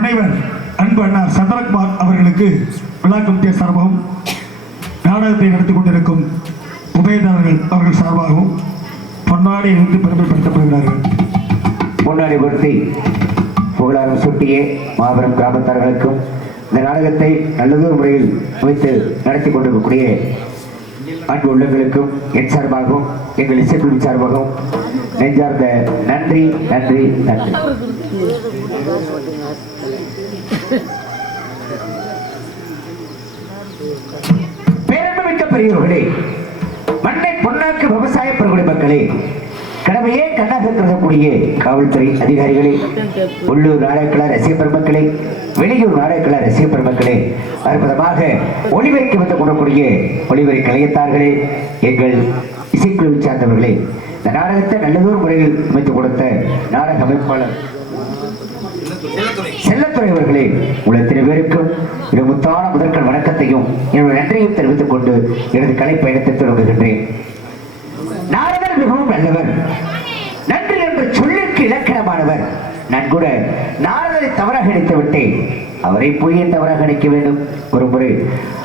முனைவர் அன்பு அண்ணா சந்திரகுமார் அவர்களுக்கு விழா கமிட்டி சார்பாகவும் நாடகத்தை நடத்தி கொண்டிருக்கும் உபயதாரர்கள் அவர்கள் சார்பாகவும் பொன்னாடி இருந்து பெருமைப்படுத்தப்படுகிறார்கள். பொன்னாடி பொருத்தி புகழாரம் சுட்டிய மாபெரும் கிராமத்தார்களுக்கும் இந்த நாடகத்தை நல்லதொரு முறையில் வைத்து நடத்தி கொண்டிருக்கக்கூடிய அன்பு உள்ளங்களுக்கும் என் சார்பாகவும் எங்கள் இசைக்குழு சார்பாகவும் நெஞ்சார்ந்த நன்றி நன்றி நன்றி. பேரன்புமிக்க பெரியவர்களே, மண்ணை பொன்னாக்கு விவசாய பெருங்குடி மக்களே, கடமையே கண்ணாக கருதக்கூடிய காவல்துறை அதிகாரிகளே, உள்ளூர் நாடகக்கலா ரசிக பெருமக்களே, வெளியூர் நாடகக்கலா ரசிக பெருமக்களே, அற்புதமாக ஒளிவரைக்கு வந்து கொள்ளக்கூடிய ஒளிவரை கலையத்தார்களே, எங்கள் இசைக்குழு சார்ந்தவர்களே, இந்த நாடகத்தை நல்லதொரு முறையில் அமைத்துக் கொடுத்த நாடக அமைப்பாளர் செல்லத்துறை அவர்களே, உங்கள் எத்தனை பேருக்கும் இது முத்தான முதற்கண் வணக்கத்தையும் என்னுடைய நன்றியும் தெரிவித்துக் கொண்டு எனது கலை பயணத்தை தொடங்குகின்றேன். நாரதர் மிகவும் நல்லவர், நன்றி என்ற சொல்லிற்கு இலக்கணமானவர். நான் கூட நாரதரை தவறாக நினைத்து விட்டேன், அவரை போய் ஏன் தவறாக நினைக்க வேண்டும்? ஒரு முறை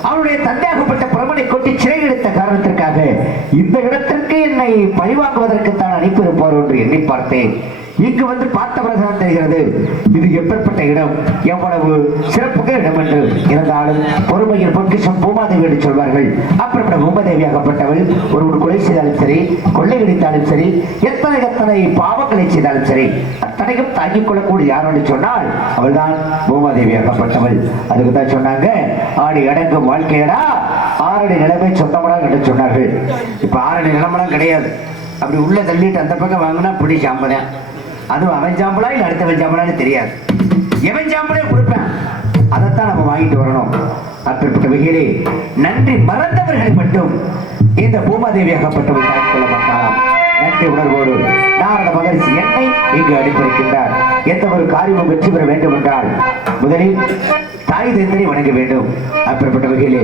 அவருடைய தந்தையாகப்பட்ட புறமனை கொட்டி சிறை எடுத்த காரணத்திற்காக இந்த இடத்திற்கு என்னை பழிவாங்குவதற்கு தான் அனுப்பியிருப்பார் என்று எண்ணி பார்த்தேன். இங்கு வந்து பார்த்த பிரகாரம் தெரிகிறது இது எப்பேற்பட்ட இடம், எவ்வளவு சிறப்புக்கு இடம் என்று. இருந்தாலும் பொறுமையில் பொக்கிஷம் பூமாதேவி என்று சொல்வார்கள். அப்புறம் பூமாதேவியாகப்பட்டவள் ஒருவர் கொலை செய்தாலும் சரி, கொள்ளை அடித்தாலும் சரி, எத்தனை பாவங்களை செய்தாலும் சரி, அத்தனையும் தாங்கிக் கொள்ளக்கூடிய யார் என்று சொன்னால் அவள் தான் பூமாதேவியாகப்பட்டவள். அதுக்கு தான் சொன்னாங்க, ஆடி அடங்கும் வாழ்க்கையடா ஆறடி நிலைமை சொந்தமடா என்று சொன்னார்கள். இப்ப ஆறடி நிலமெல்லாம் கிடையாது, அப்படி உள்ள தள்ளிட்டு அந்த பக்கம் வாங்கினா பிடி சாம்பதான். அதுவும் அவன் சாம்பலா இல்லை அடுத்தவன் சாம்பலான்னு தெரியாது, எவன் சாம்பலே கொடுப்பேன், அதைத்தான் நம்ம வாங்கிட்டு வரணும். அப்படிப்பட்ட வகையிலே நன்றி மறந்தவர்களை மட்டும் இந்த பூமாதேவியாகப்பட்டவள் தான் கொள்ள மாட்டாராம். நன்றி உணர்வோடு நாரத மகரிஷி என்னை இங்கு அனுப்பியிருக்கின்றார். எந்த ஒரு காரியமும் வெற்றி பெற வேண்டும் என்றால் முதலில் தாய் தந்தரை வணங்க வேண்டும். அப்படிப்பட்ட வகையிலே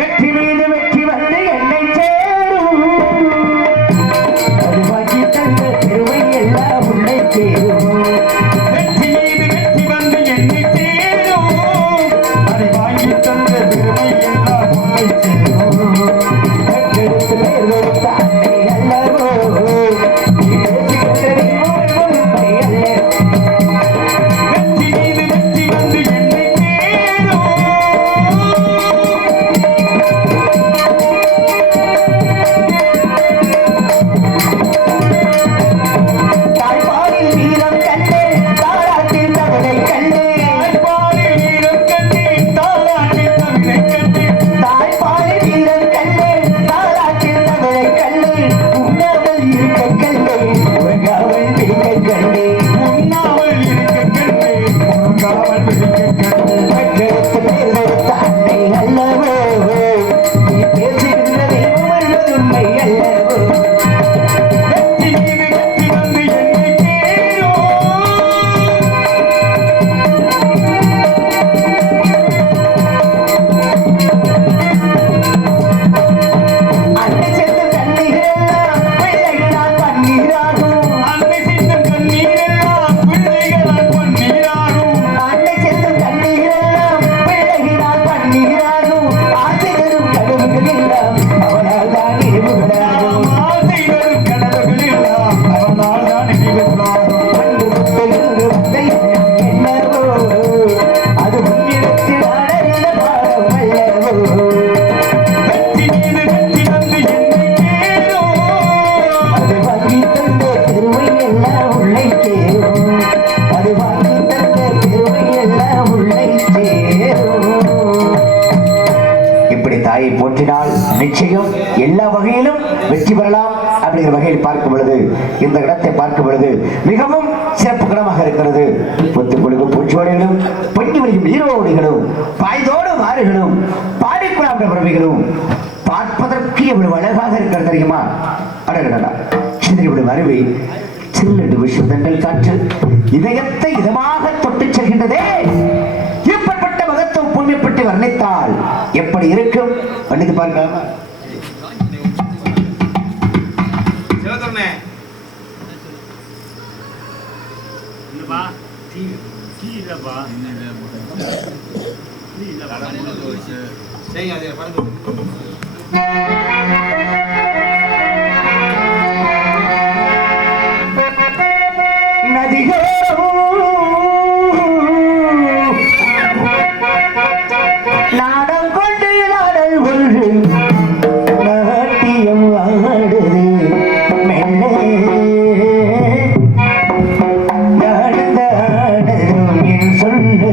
வெற்றி மீது வெற்றி வந்து என்னை சேரும், அது வாங்கி தந்த பெருமை எல்லாம் உன்னை சேரும். வெற்றி மீது வெற்றி வந்து என்னை சேரும், அதை வாங்கி தந்த பெருமை எல்லாம் உன்னை சேரும். வெற்றெடுத்து நேர்வெடுத்த அன்னை அல்லவோ, நீ பேசுகின்றதை உண்மை அல்ல. வெற்றி மீது வெற்றி வந்து என்னை சேரும். நிச்சயம் எல்லா வகையிலும் வெற்றி பெறலாம் அப்படிங்கிற வகையில் பார்க்கும் பொழுது இந்த இடத்தை பார்க்கும் பொழுது மிகவும் சிறப்பு இடமாக இருக்கிறது. புத்துக்குழுக்கு பூச்சோடைகளும் பொங்கி வலிக்கும் நீரோடிகளும் பாய்தோடும் ஆறுகளும் பாடிக்குழாம் பிறவைகளும் பார்ப்பதற்கு எவ்வளவு அழகாக இருக்கிறது தெரியுமா? அழகா சிந்திரிவிடும் அருவி சில்லு விஷயம் தண்டல் காற்று இதயத்தை இதமாக தொட்டு செல்கின்றதே. இப்படிப்பட்ட மகத்துவம் பூமி பற்றி வர்ணித்தால் எப்படி இருக்கும்? வர்ணித்து பார்க்கலாமா? நாடம் கொண்டு நாடல் ஒன்று நாட்டியம் ஆடுது மெல்லே நடந்த ஆடலும் என் சொல்லு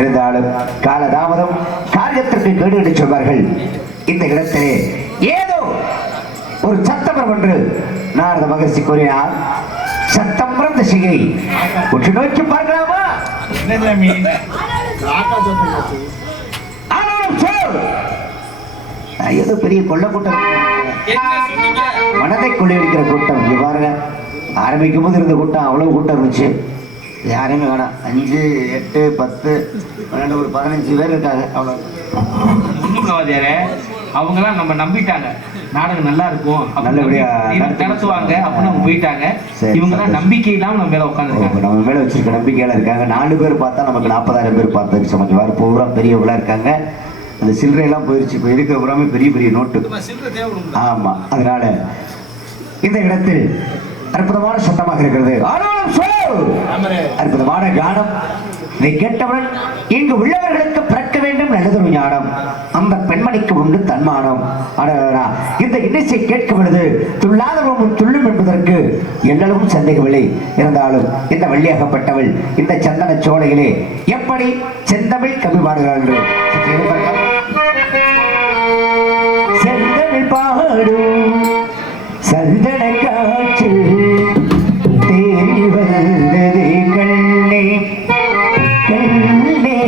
இருந்தாலும் காலதாமதம் காரியத்திற்கு கேடு என்று சொல்வார்கள். இந்த இடத்திலே ஏதோ ஒரு சத்தமரம் ஒன்று நாரத மகர்ஷி கூறினார். சத்தமரம் திசையை உற்று நோக்கி பார்க்கலாமா? ஏதோ பெரிய கொள்ள கூட்டம், மனதை கொள்ளையடிக்கிற கூட்டம். இங்க பாருங்க, ஆரம்பிக்கும் போது இருந்த கூட்டம் அவ்வளவு கூட்டம் இருந்துச்சு. யாருமே வேணாம். 5, 8, 10, 12, ஒரு 15 பேர் இருக்காங்க. அவ்வளோ அவங்கெல்லாம் நம்ம நம்பிட்டாங்க, நாடகம் நல்லா இருக்கும், நல்லபடியா நடத்துவாங்க அப்படின்னு அவங்க போயிட்டாங்க. இவங்கெல்லாம் நம்பிக்கை இல்லாம நம்ம மேல உட்காந்துருக்காங்க. நம்ம மேல வச்சிருக்க நம்பிக்கையால இருக்காங்க. 4 பேர் பார்த்தா நமக்கு 40,000 பேர் பார்த்து சமைச்சு வர பூரா பெரியவங்களா இருக்காங்க. அந்த சில்லறை எல்லாம் போயிருச்சு. இப்போ இருக்கிற பூராமே பெரிய பெரிய நோட்டு. ஆமா, அதனால இந்த இடத்தில் அற்புதமான சத்தமாக இருக்கிறது. அற்புதமான கானம். இதை கேட்டவன் இங்கு உள்ளவர்களுக்கு பிறக்க வேண்டும் நல்லதொரு ஞானம். அந்த பெண்மணிக்கு உண்டு தன்மானம். இந்த இன்னிசை கேட்கும் பொழுது துள்ளாதவமும் துள்ளும் என்பதற்கு எல்லளவும் சந்தேகமில்லை. இருந்தாலும் இந்த வள்ளியாகப்பட்டவள் இந்த சந்தன சோலையிலே எப்படி செந்தமிழ் கவி பாடுகிறாள் என்று செந்தமிழ் பாடும் சந்தன காற்று தேடி வந்தது கண்ணே கண்ணே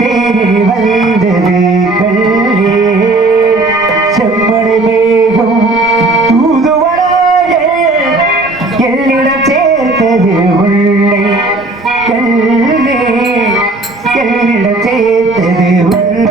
தேடி வந்தது கண்ணே செம்மணி மேகம் தூதுவனாக என்னிடம் சேர்த்தது உன்னை கண்ணே என்னிடம் சேர்த்தது உன்னை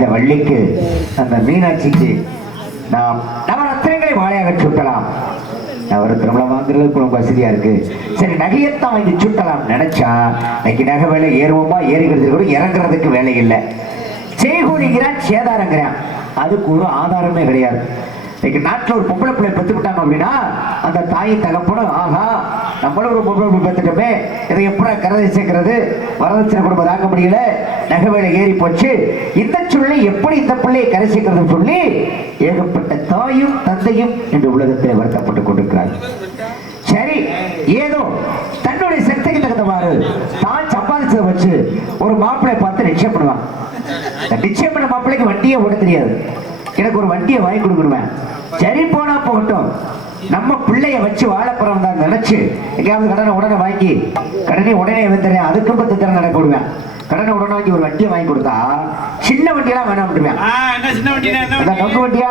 இந்த வள்ளிக்கு அந்த மீனாட்சிக்கு நாம் நவரத்தினங்களை மாலையாக சுட்டலாம். நவரத்தினம் வாங்குறதுக்கு ரொம்ப வசதியா இருக்கு. சரி, நகையத்தான் வாங்கி சுட்டலாம் நினைச்சா இன்னைக்கு நகை வேலை ஏறுவோமா ஏறிக்கிறது கூட இறங்குறதுக்கு வேலை இல்லை. செய்கூலிங்கிறான், சேதாரங்கிறான், அதுக்கு ஒரு ஆதாரமே கிடையாது. இன்னைக்கு நாட்டில் ஒரு பொம்பளை பிள்ளை பெற்றுக்கிட்டாங்க அப்படின்னா அந்த தாய் தகப்பனும் ஆகா நம்மளும் ஒரு பொம்பளை பிள்ளை பெற்றுட்டோமே, இதை எப்படி கரதை சேர்க்கிறது, வரதட்சணை குடும்பம் தாக்க முடியல, நகவேலை ஏறி போச்சு, இந்த சொல்லி எப்படி இந்த பிள்ளையை கரை சேர்க்கிறது சொல்லி ஏகப்பட்ட தாயும் தந்தையும் இந்த உலகத்தில் வருத்தப்பட்டுக் கொண்டிருக்கிறார். சரி, ஏதோ தன்னுடைய சக்திக்கு தகுந்தவாறு தான் சம்பாதிச்சதை வச்சு ஒரு மாப்பிள்ளை பார்த்து நிச்சயம் பண்ணுவான். நிச்சயம் பண்ண மாப்பிள்ளைக்கு வண்டியை ஓட தெரியாது, எனக்கு ஒரு வண்டியை வாங்கி கொடுக்கணுவேன். சரி, போனா போகட்டும், நம்ம பிள்ளைய வச்சு வாழப்புறம் தான் நினைச்சு எங்கேயாவது கடனை உடனே வாங்கி கடனை உடனே வந்துடுறேன், அதுக்கு 10 திறன் நடக்க விடுவேன். கடனை உடனே வாங்கி ஒரு வண்டியை வாங்கி கொடுத்தா சின்ன வண்டியெல்லாம் வேணாம் விட்டுருவேன். நொங்கு வண்டியா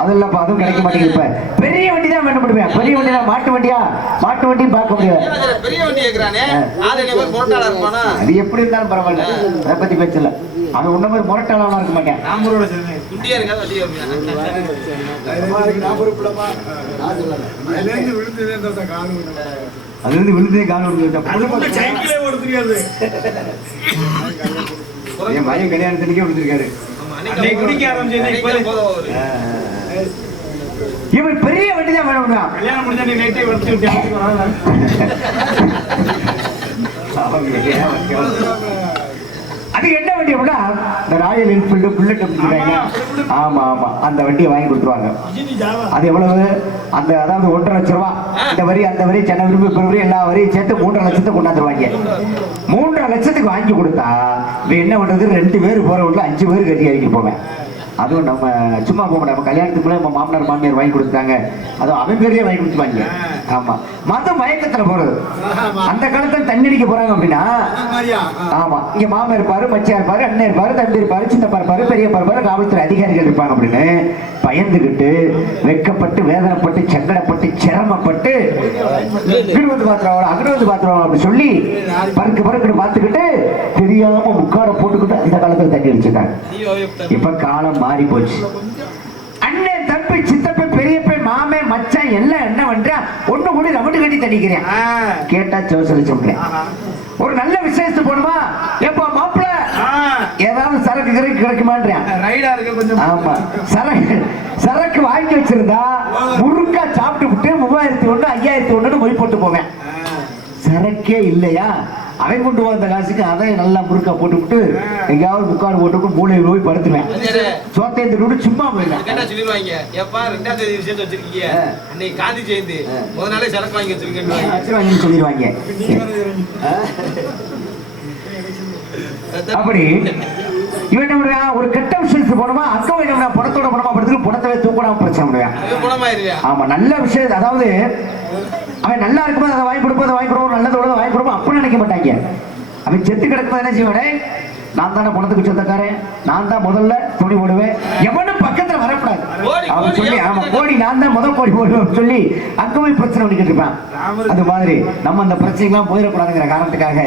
அது இல்லப்பா, அதுவும் கிடைக்க மாட்டேங்குது. இப்ப பெரிய வண்டி தான் வேணும் விடுவேன். பெரிய வண்டி தான், மாட்டு வண்டியா, மாட்டு வண்டியும் பார்க்க முடியாது. அது எப்படி இருந்தாலும் பரவாயில்ல, அதை பத்தி பேசல. அது உன்ன மாதிரி முரட்டாளமா இருக்க மாட்டேன். அதுல இருந்து விழுந்தே கால் விழுந்து என் பையன் கல்யாணத்துக்கே விழுந்திருக்காரு. இவன் பெரிய வண்டி தான் வேணும். கல்யாணம் முடிஞ்சா நீ நைட்டே வந்து அது என்ன வண்டி அப்படின்னா இந்த ராயல் என்ஃபீல்டு புல்லட் அப்படிங்கிறாங்க. ஆமா ஆமா, அந்த வண்டியை வாங்கி கொடுத்துருவாங்க. அது எவ்வளவு? அந்த அதாவது 1.5 லட்சம் ரூபாய். இந்த வரி அந்த வரி சென்னை விரும்பி பிறகு எல்லா வரியும் சேர்த்து 3.5 லட்சத்தை கொண்டாந்துருவாங்க. 3.5 லட்சத்துக்கு வாங்கி கொடுத்தா என்ன பண்றது? 2 பேர் போற வீட்டுல 5 பேர் கட்டி இறக்கி போவேன். அதுவும் நம்ம சும்மா போக மாட்டோம். நம்ம கல்யாணத்துக்குள்ள நம்ம மாமனார் மாமியார் வாங்கி கொடுத்தாங்க, அதுவும் அவன் பேர்லயே வாங்கி கொடுத்துவாங்க. ஆமா, மத மயக்கத்துல போறது. அந்த காலத்துல தண்ணி அடிக்க போறாங்க அப்படின்னா ஆமா, இங்க மாமன் இருப்பாரு, மச்சியா இருப்பாரு, அண்ணன் இருப்பாரு, தம்பி இருப்பாரு, சின்னப்பா இருப்பாரு, பெரியப்பா இருப்பாரு, காவல்துறை அதிகாரிகள் இருப்பாங்க அப்படின்னு பயந்துகிட்டு வெக்கப்பட்டு வேதனைப்பட்டு சங்கடப்பட்டு சிரமப்பட்டு அகிர்வது பாத்திரம் அப்படி சொல்லி பறக்கு பார்த்துக்கிட்டு தெரியாம முக்காட போட்டுக்கிட்டு அந்த காலத்துல தண்ணி அடிச்சுட்டாங்க. இப்ப காலம் மாறி போச்சு. அண்ணன் தம்பி சித்தப்ப பெரியப்ப மாமே மச்சான் எல்லாம் என்ன பண்றா ஒண்ணு கூட ரவுண்டு கட்டி தண்ணிக்கிறேன். கேட்டா சோசல் சொல்றேன். ஒரு நல்ல விசேஷத்துக்கு போடுமா எப்ப மாப்பிள்ள ஏதாவது சரக்கு கிடைக்குமான்றேன். ஆமா, சரக்கு வாங்கி வச்சிருந்தா முறுக்கா சாப்பிட்டு விட்டு 3001 5001 மொய் போட்டு போவேன். சரக்கே இல்லையா, அவன் கொண்டு வந்த காசுக்கு அதை நல்லா முறுக்கா போட்டு விட்டு எங்கேயாவது முக்காடு போட்டு மூளை போய் படுத்துவேன். சோத்தைந்து விட்டு சும்மா போயிடுவேன். சொல்லிடுவாங்க. அப்படி இவன் என்ன ஒரு கெட்ட விஷயத்துக்கு போனோமா அக்கம் என்ன படத்தோட படமா படுத்துட்டு படத்தவே தூக்கூடாம பிரச்சனை முடியும். ஆமா, நல்ல விஷயம், அதாவது அவன் நல்லா இருக்கும்போது அதை வாங்கி கொடுப்போம் நல்லதோட வாங்கி கொடுப்போம் அப்படின்னு நினைக்க மாட்டாங்க. அவன் செத்து கிடக்கும்போது என்ன செய்வானே, நான் தானே பணத்துக்கு சொந்தக்காரன், நான் தான் முதல்ல துணி போடுவேன், எவனும் பக்கத்துல வரக்கூடாது அவன் சொல்லி, ஆமா கோடி நான் தான் முதல் கோடி போடுவேன் சொல்லி அங்கமே பிரச்சனை பண்ணிக்கிட்டு இருப்பான். அது மாதிரி நம்ம அந்த பிரச்சனைகள்லாம் போயிடக்கூடாதுங்கிற காரணத்துக்காக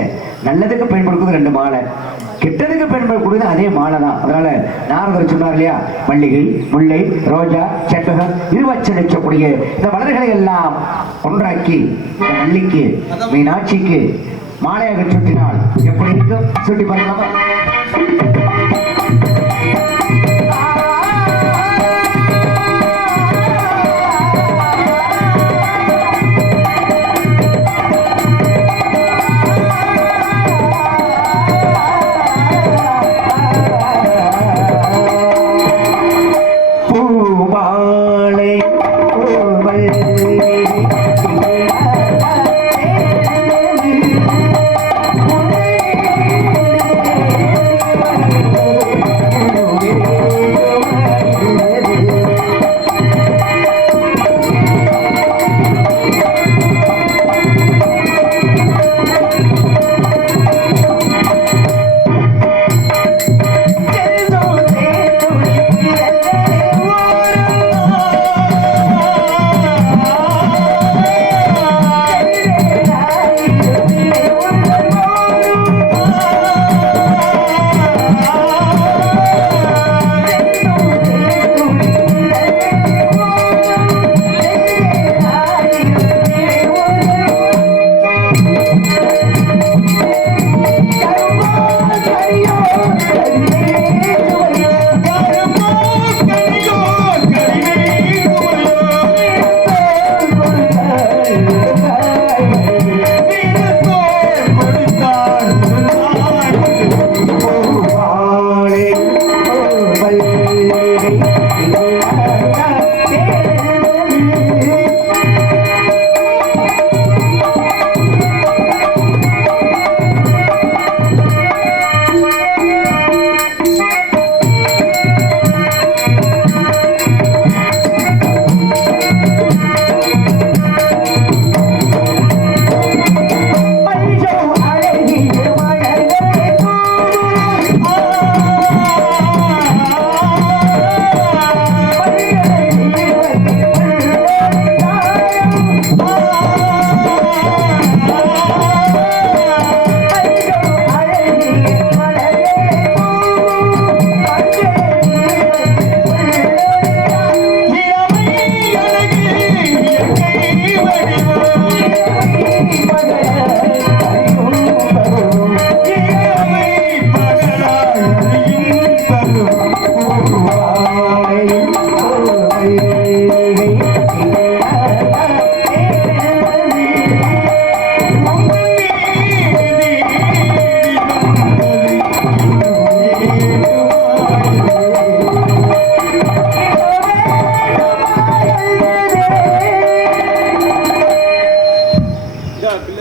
நல்லதுக்கு பயன்படுத்துவது 2 மாலை, கெட்டதுக்கு பயன்படக்கூடியது அதே மாலை தான். அதனால நாரதர் சொன்னார் இல்லையா, மல்லிகை, முல்லை, ரோஜா, செண்பகம் இருவச்சடிக்கக்கூடிய இந்த மலர்களை எல்லாம் ஒன்றாக்கி இந்த மல்லிக்கு மீனாட்சிக்கு மாலையாக சுட்டினால் எப்படி இருக்கும் சுட்டி பார்க்கலாமா? Oh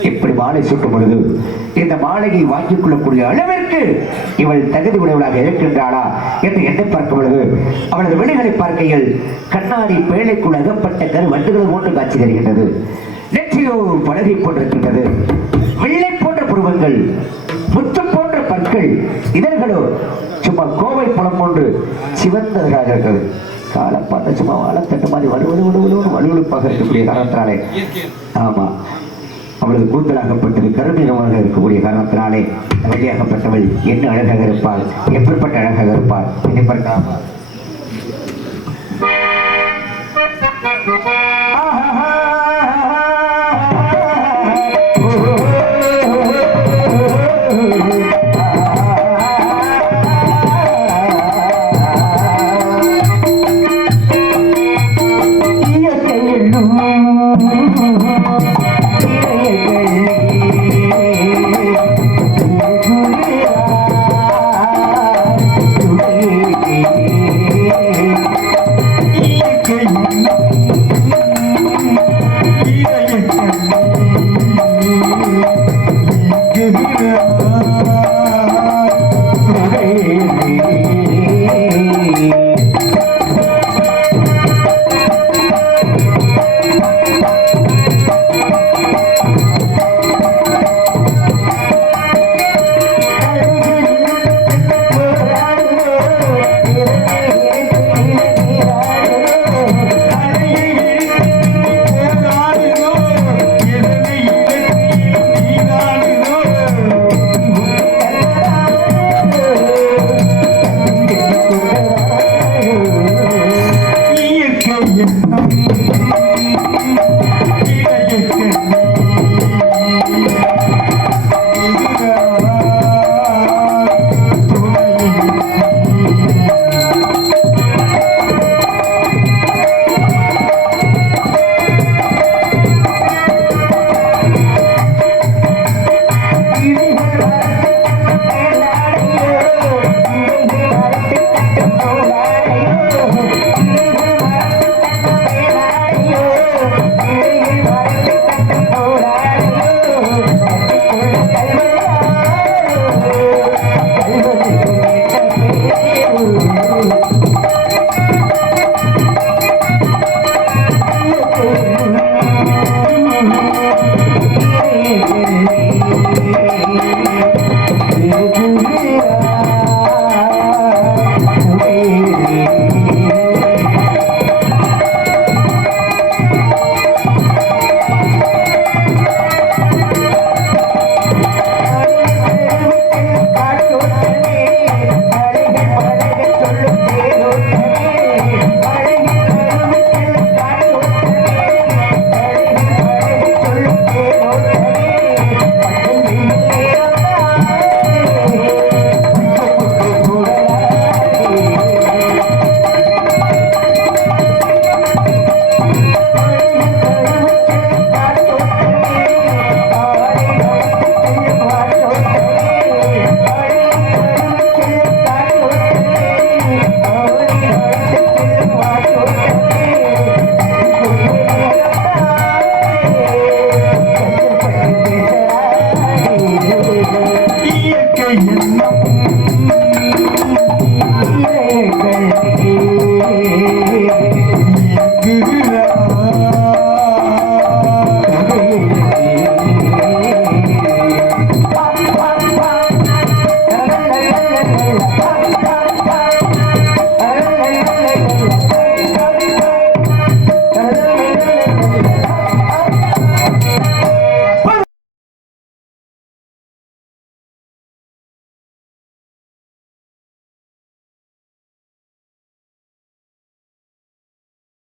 இப்படி மாலை சூட்டும் பொழுது இந்த மாலையை வாங்கிக் கொள்ளக்கூடிய அளவிற்கு இவள் தகுதி உடையவளாக இருக்கின்றாளா என்று எண்ணி பார்க்கும் பொழுது அவளது வெளிகளை பார்க்கையில் கண்ணாடி பேழைக்குள் அகப்பட்ட கரு வண்டுகள் போன்று காட்சி தருகின்றது. நெற்றியோ பலகை போன்றிருக்கின்றது. வெள்ளை போன்ற புருவங்கள், முத்து போன்ற பற்கள், இதழ்களோ சும்மா கோவை பழம் போன்று சிவந்ததாக இருக்கிறது. காலம் பார்த்த சும்மா வாழத்தட்டு மாதிரி வலுவலுப்பாக இருக்கக்கூடிய காரணத்தினாலே, ஆமா, அவளது கூந்தலாகப்பட்டது கருநிறமாக இருக்கக்கூடிய காரணத்தினாலே வெள்ளியாகப்பட்டவள் என்ன அழகாக இருப்பாள், எப்படிப்பட்ட அழகாக இருப்பாள். என்னை பார்க்கலாம்.